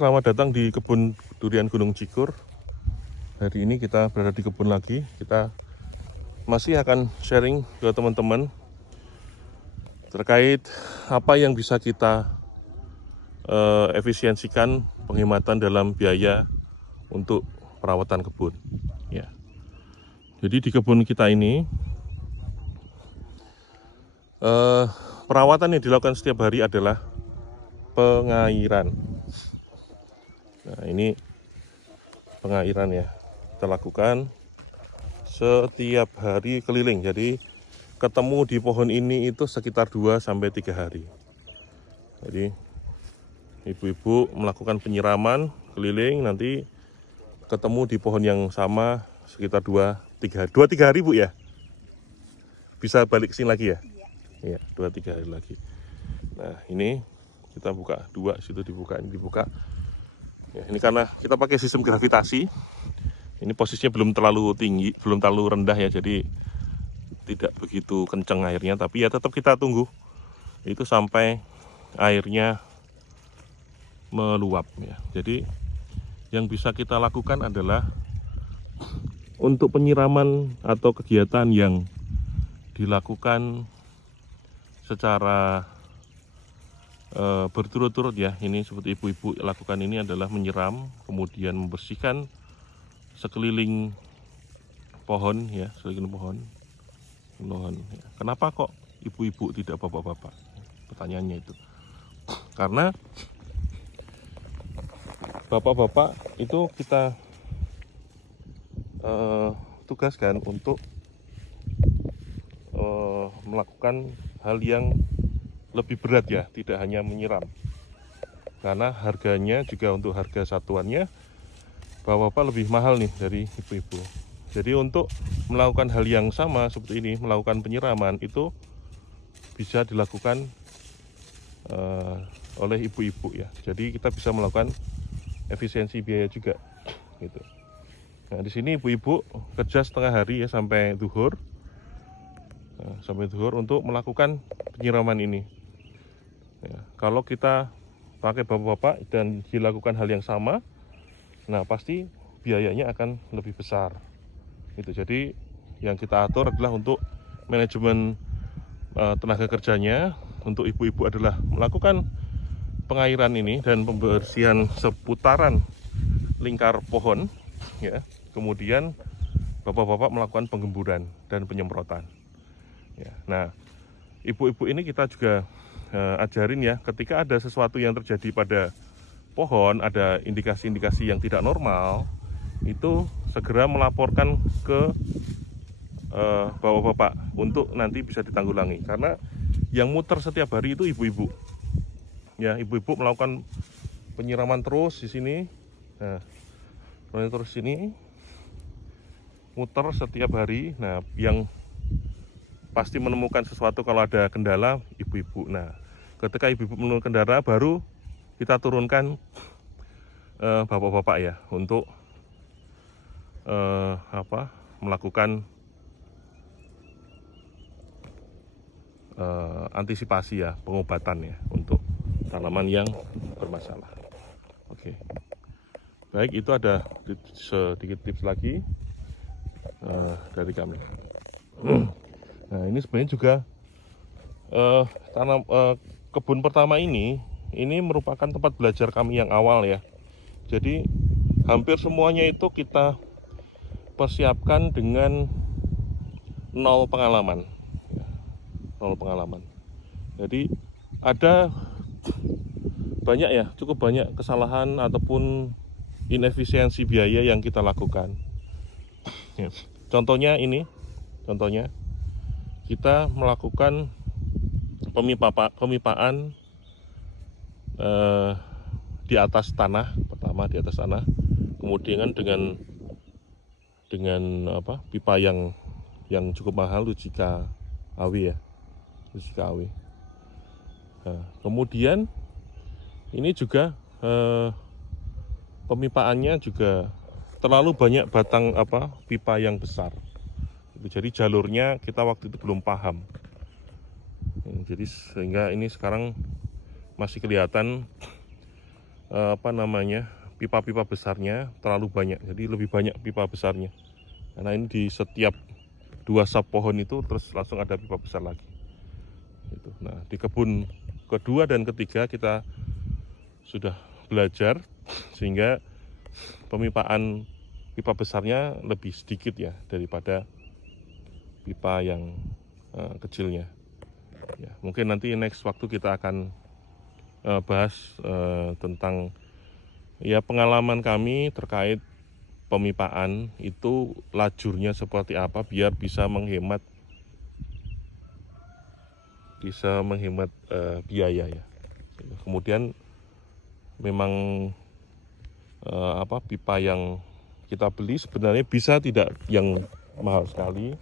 selamat datang di kebun durian Gunung Cikur. Hari ini kita berada di kebun lagi. Kita masih akan sharing ke teman-teman terkait apa yang bisa kita efisiensikan penghematan dalam biaya untuk perawatan kebun. Ya. Jadi di kebun kita ini perawatan yang dilakukan setiap hari adalah pengairan. Nah, ini pengairan ya, kita lakukan setiap hari keliling. Jadi ketemu di pohon ini itu sekitar 2-3 hari. Jadi ibu-ibu melakukan penyiraman keliling, nanti ketemu di pohon yang sama sekitar 2-3 hari. 2-3 hari Bu ya? Bisa balik ke sini lagi ya? Iya, 2-3 hari lagi. Nah ini kita buka 2, situ dibuka, ini dibuka. Ya, ini karena kita pakai sistem gravitasi. Ini posisinya belum terlalu tinggi, belum terlalu rendah ya, jadi tidak begitu kencang airnya. Tapi ya tetap kita tunggu itu sampai airnya meluap ya. Jadi yang bisa kita lakukan adalah untuk penyiraman atau kegiatan yang dilakukan secara berturut-turut ya. Ini seperti ibu-ibu lakukan ini adalah menyiram, kemudian membersihkan sekeliling pohon ya, sekeliling pohon ya. Kenapa kok ibu-ibu tidak bapak-bapak? Pertanyaannya itu karena bapak-bapak itu kita tugaskan untuk melakukan hal yang lebih berat ya, tidak hanya menyiram, karena harganya juga untuk harga satuannya bapak-bapak lebih mahal nih dari ibu-ibu. Jadi untuk melakukan hal yang sama seperti ini, melakukan penyiraman itu bisa dilakukan oleh ibu-ibu ya. Jadi kita bisa melakukan efisiensi biaya juga gitu. Nah di sini ibu-ibu kerja setengah hari ya, sampai zuhur. Sampai zuhur untuk melakukan penyiraman ini. Ya, kalau kita pakai bapak-bapak dan dilakukan hal yang sama, nah pasti biayanya akan lebih besar. Itu jadi yang kita atur adalah untuk manajemen tenaga kerjanya. Untuk ibu-ibu adalah melakukan pengairan ini dan pembersihan seputaran lingkar pohon, ya. Kemudian bapak-bapak melakukan penggemburan dan penyemprotan. Ya, nah ibu-ibu ini kita juga ajarin ya, ketika ada sesuatu yang terjadi pada pohon, ada indikasi-indikasi yang tidak normal, itu segera melaporkan ke bapak-bapak untuk nanti bisa ditanggulangi. Karena yang muter setiap hari itu ibu-ibu. Ya, ibu-ibu melakukan penyiraman terus di sini. Nah, terus sini muter setiap hari. Nah, yang pasti menemukan sesuatu kalau ada kendala ibu-ibu. Nah, ketika ibu-ibu menemukan kendala, baru kita turunkan bapak-bapak ya untuk melakukan antisipasi ya, pengobatan ya untuk tanaman yang bermasalah. Oke, baik, itu ada sedikit tips lagi dari kami. Nah ini sebenarnya juga kebun pertama ini merupakan tempat belajar kami yang awal ya. Jadi hampir semuanya itu kita persiapkan dengan nol pengalaman. Jadi ada banyak ya, cukup banyak kesalahan ataupun inefisiensi biaya yang kita lakukan. Ya. Contohnya kita melakukan pemipaan di atas tanah, pertama di atas tanah, kemudian dengan pipa yang cukup mahal, Logika AW ya, Logika AW. Nah, kemudian ini juga pemipaannya juga terlalu banyak batang pipa yang besar. Jadi jalurnya kita waktu itu belum paham. Jadi sehingga ini sekarang masih kelihatan pipa-pipa besarnya terlalu banyak, jadi lebih banyak pipa besarnya. Karena ini di setiap 2 sap pohon itu terus langsung ada pipa besar lagi. Gitu. Nah, di kebun kedua dan ketiga kita sudah belajar sehingga pemipaan pipa besarnya lebih sedikit ya daripada pipa yang kecilnya. Ya, mungkin nanti next waktu kita akan bahas tentang ya pengalaman kami terkait pemipaan itu lajurnya seperti apa biar bisa menghemat biaya ya. Kemudian memang pipa yang kita beli sebenarnya bisa tidak yang mahal sekali.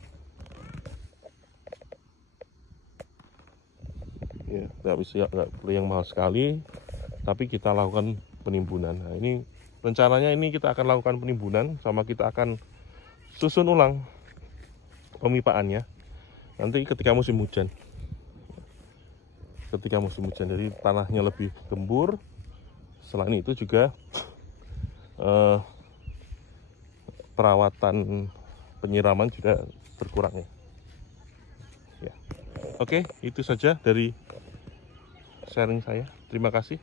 Ya, nggak perlu yang mahal sekali, tapi kita lakukan penimbunan. Nah, ini rencananya ini kita akan lakukan penimbunan sama kita akan susun ulang pemipaannya nanti ketika musim hujan. Jadi tanahnya lebih gembur. Selain itu juga perawatan penyiraman juga berkurang ya. Oke, itu saja dari sharing saya. Terima kasih.